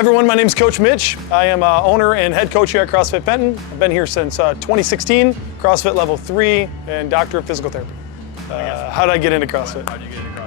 everyone, my name is Coach Mitch. I am owner and head coach here at CrossFit Fenton. I've been here since 2016, CrossFit Level 3, and Doctor of Physical Therapy. How did I get into CrossFit? How did you get into CrossFit?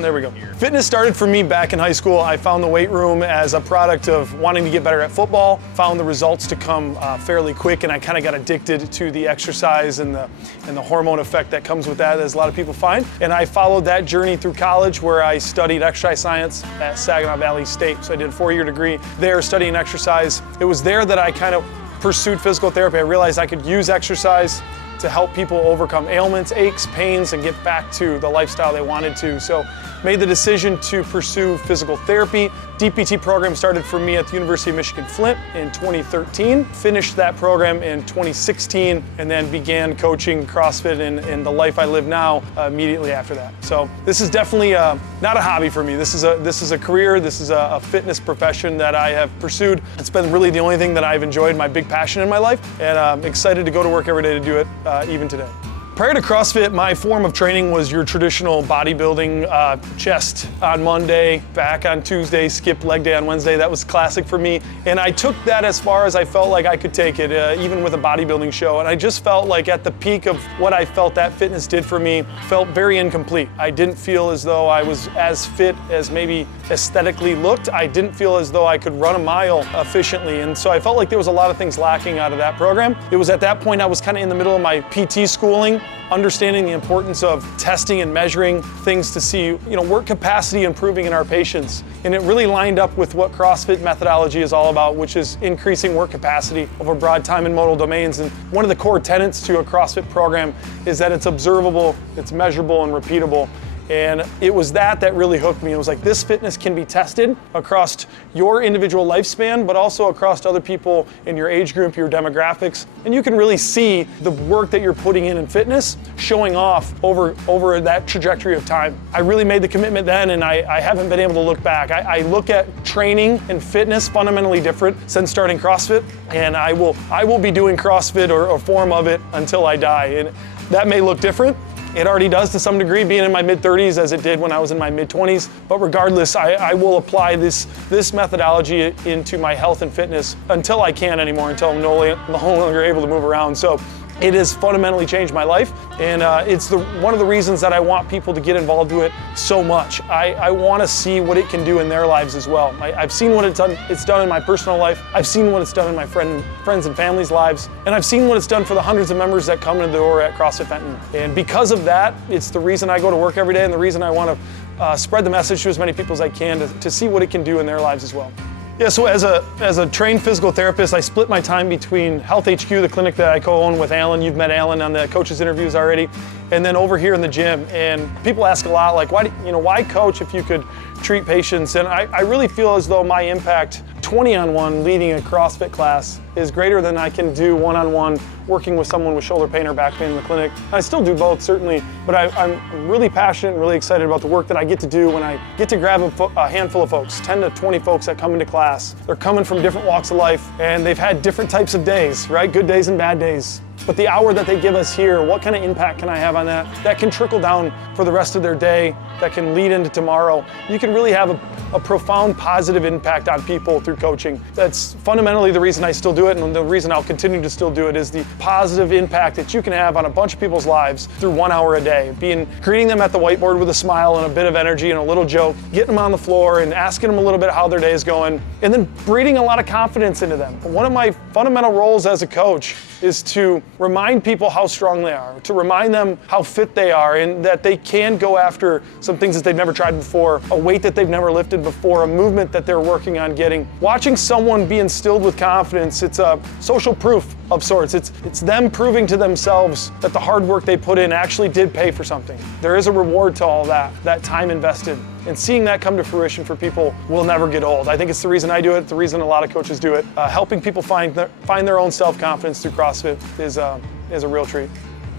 There we go. Fitness started for me back in high school. I found the weight room as a product of wanting to get better at football, found the results to come fairly quick, and I kind of got addicted to the exercise and the hormone effect that comes with that, as a lot of people find. And I followed that journey through college, where I studied exercise science at Saginaw Valley State. So I did a 4-year degree there studying exercise. It was there that I kind of pursued physical therapy. I realized I could use exercise to help people overcome ailments, aches, pains, and get back to the lifestyle they wanted to. So made the decision to pursue physical therapy. DPT program started for me at the University of Michigan Flint in 2013. Finished that program in 2016, and then began coaching CrossFit in the life I live now immediately after that. So this is definitely not a hobby for me. This is a career. This is a fitness profession that I have pursued. It's been really the only thing that I've enjoyed, my big passion in my life, and I'm excited to go to work every day to do it, even today. Prior to CrossFit, my form of training was your traditional bodybuilding, chest on Monday, back on Tuesday, skip leg day on Wednesday. That was classic for me. And I took that as far as I felt like I could take it, even with a bodybuilding show. And I just felt like at the peak of what I felt that fitness did for me, felt very incomplete. I didn't feel as though I was as fit as maybe aesthetically looked. I didn't feel as though I could run a mile efficiently. And so I felt like there was a lot of things lacking out of that program. It was at that point I was kind of in the middle of my PT schooling, understanding the importance of testing and measuring things to see, work capacity improving in our patients. And it really lined up with what CrossFit methodology is all about, which is increasing work capacity over broad time and modal domains. And one of the core tenets to a CrossFit program is that it's observable, it's measurable, and repeatable. And it was that really hooked me. It was like, this fitness can be tested across your individual lifespan, but also across other people in your age group, your demographics. And you can really see the work that you're putting in fitness showing off over that trajectory of time. I really made the commitment then, and I haven't been able to look back. I look at training and fitness fundamentally different since starting CrossFit, and I will be doing CrossFit or a form of it until I die. And that may look different. It already does to some degree, being in my mid-30s as it did when I was in my mid-20s. But regardless, I will apply this methodology into my health and fitness until I can't anymore, until I'm no longer able to move around. So it has fundamentally changed my life, and it's one of the reasons that I want people to get involved with it so much. I want to see what it can do in their lives as well. I've seen what it's done in my personal life. I've seen what it's done in my friends and family's lives, and I've seen what it's done for the hundreds of members that come in the door at CrossFit Fenton. And because of that, it's the reason I go to work every day, and the reason I want to spread the message to as many people as I can to see what it can do in their lives as well. Yeah, so as a trained physical therapist, I split my time between Health HQ, the clinic that I co-own with Alan. You've met Alan on the coaches interviews already, and then over here in the gym. And people ask a lot, like, why coach if you could treat patients? And I really feel as though my impact 20-on-1 leading a CrossFit class is greater than I can do one-on-one working with someone with shoulder pain or back pain in the clinic. I still do both, certainly, but I'm really passionate and really excited about the work that I get to do when I get to grab a handful of folks, 10 to 20 folks that come into class. They're coming from different walks of life, and they've had different types of days, right? Good days and bad days. But the hour that they give us here, what kind of impact can I have on that? That can trickle down for the rest of their day, that can lead into tomorrow. You can really have a profound positive impact on people through coaching. That's fundamentally the reason I still do it, and the reason I'll continue to still do it is the positive impact that you can have on a bunch of people's lives through 1 hour a day. Greeting them at the whiteboard with a smile and a bit of energy and a little joke, getting them on the floor and asking them a little bit how their day is going, and then breeding a lot of confidence into them. One of my fundamental roles as a coach is to remind people how strong they are, to remind them how fit they are, and that they can go after some things that they've never tried before, a weight that they've never lifted before, a movement that they're working on getting. Watching someone be instilled with confidence, it's a social proof of sorts. It's them proving to themselves that the hard work they put in actually did pay for something. There is a reward to all that time invested. And seeing that come to fruition for people will never get old. I think it's the reason I do it, the reason a lot of coaches do it. Helping people find their own self-confidence through CrossFit is a real treat.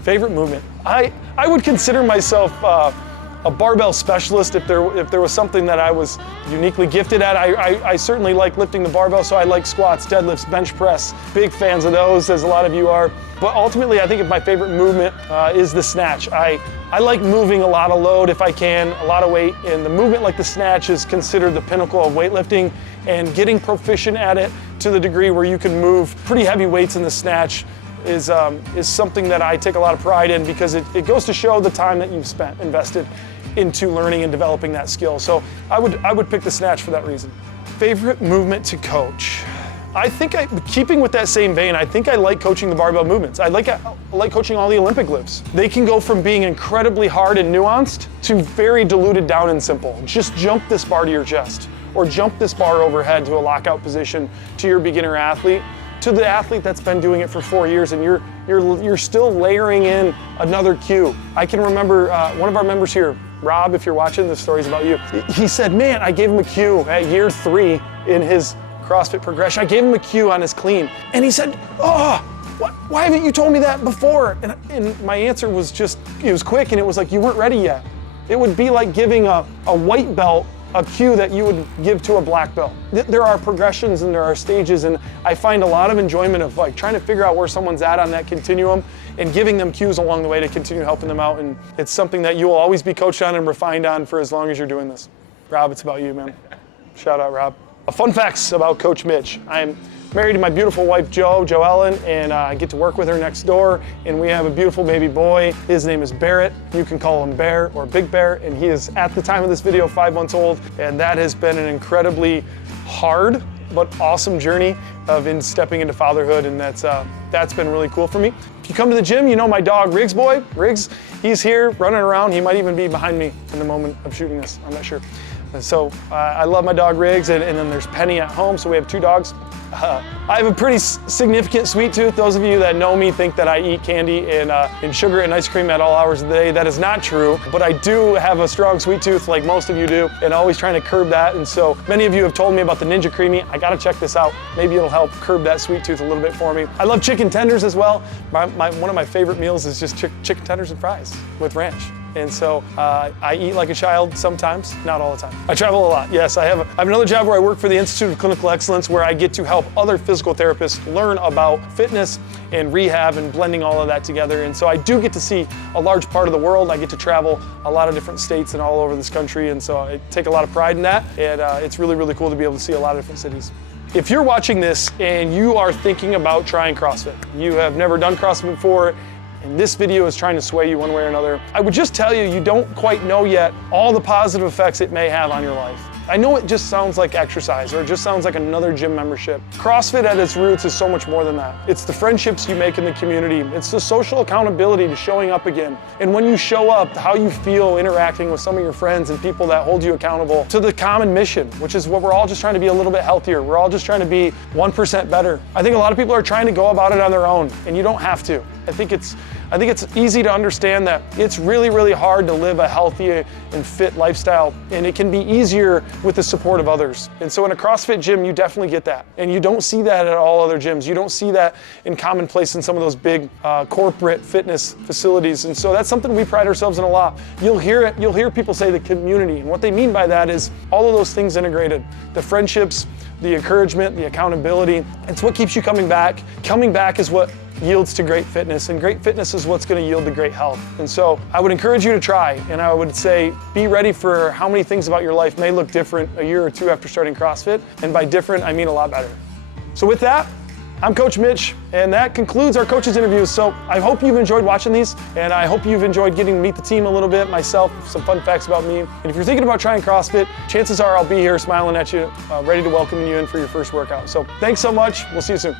Favorite movement? I would consider myself a barbell specialist if there was something that I was uniquely gifted at. I certainly like lifting the barbell, so I like squats, deadlifts, bench press. Big fans of those, as a lot of you are. But ultimately, I think my favorite movement is the snatch. I like moving a lot of load if I can, a lot of weight, and the movement like the snatch is considered the pinnacle of weightlifting, and getting proficient at it to the degree where you can move pretty heavy weights in the snatch is something that I take a lot of pride in, because it goes to show the time that you've invested into learning and developing that skill. So I would pick the snatch for that reason. Favorite movement to coach? I think, keeping with that same vein, I think I like coaching the barbell movements. I like coaching all the Olympic lifts. They can go from being incredibly hard and nuanced to very diluted down and simple. Just jump this bar to your chest, or jump this bar overhead to a lockout position to your beginner athlete, to the athlete that's been doing it for 4 years, and you're still layering in another cue. I can remember one of our members here, Rob, if you're watching, this story's about you. He said, man, I gave him a cue at year 3 in his CrossFit progression. I gave him a cue on his clean. And he said, oh, why haven't you told me that before? And my answer was just, it was quick, and it was like, you weren't ready yet. It would be like giving a white belt a cue that you would give to a black belt. There are progressions and there are stages, and I find a lot of enjoyment of like trying to figure out where someone's at on that continuum and giving them cues along the way to continue helping them out. And it's something that you will always be coached on and refined on for as long as you're doing this. Rob, it's about you, man. Shout out, Rob. Fun facts about Coach Mitch. I'm married to my beautiful wife, Jo Ellen, and I get to work with her next door, and we have a beautiful baby boy. His name is Barrett. You can call him Bear or Big Bear, and he is, at the time of this video, 5 months old, and that has been an incredibly hard but awesome journey in stepping into fatherhood, and that's been really cool for me. If you come to the gym, you know my dog, Riggs boy. Riggs, he's here running around. He might even be behind me in the moment of shooting this, I'm not sure. So I love my dog Riggs, and then there's Penny at home, so we have 2 dogs. I have a pretty significant sweet tooth. Those of you that know me think that I eat candy and sugar and ice cream at all hours of the day. That is not true, but I do have a strong sweet tooth like most of you do, and always trying to curb that. And so many of you have told me about the Ninja Creamy. I gotta check this out. Maybe it'll help curb that sweet tooth a little bit for me. I love chicken tenders as well. One of my favorite meals is just chicken tenders and fries with ranch. And so I eat like a child sometimes, not all the time. I travel a lot, yes. I have another job where I work for the Institute of Clinical Excellence, where I get to help other physical therapists learn about fitness and rehab and blending all of that together. And so I do get to see a large part of the world. I get to travel a lot of different states and all over this country. And so I take a lot of pride in that. And it's really, really cool to be able to see a lot of different cities. If you're watching this and you are thinking about trying CrossFit, you have never done CrossFit before, and this video is trying to sway you one way or another, I would just tell you, you don't quite know yet all the positive effects it may have on your life. I know it just sounds like exercise, or it just sounds like another gym membership. CrossFit at its roots is so much more than that. It's the friendships you make in the community. It's the social accountability to showing up again. And when you show up, how you feel interacting with some of your friends and people that hold you accountable to the common mission, which is what we're all just trying to be a little bit healthier. We're all just trying to be 1% better. I think a lot of people are trying to go about it on their own, and you don't have to. I think it's easy to understand that it's really, really hard to live a healthy and fit lifestyle, and it can be easier with the support of others. And so in a CrossFit gym, you definitely get that. And you don't see that at all other gyms. You don't see that in commonplace in some of those big corporate fitness facilities. And so that's something we pride ourselves in a lot. You'll hear people say the community, and what they mean by that is all of those things integrated. The friendships, the encouragement, the accountability. It's what keeps you coming back. Coming back is what yields to great fitness, and great fitness is what's going to yield to great health. And so I would encourage you to try, and I would say be ready for how many things about your life may look different a year or 2 after starting CrossFit, and by different I mean a lot better. So with that, I'm Coach Mitch, and that concludes our coaches interviews. So I hope you've enjoyed watching these, and I hope you've enjoyed getting to meet the team a little bit, myself, some fun facts about me. And if you're thinking about trying CrossFit, chances are I'll be here smiling at you, ready to welcome you in for your first workout. So thanks so much. We'll see you soon.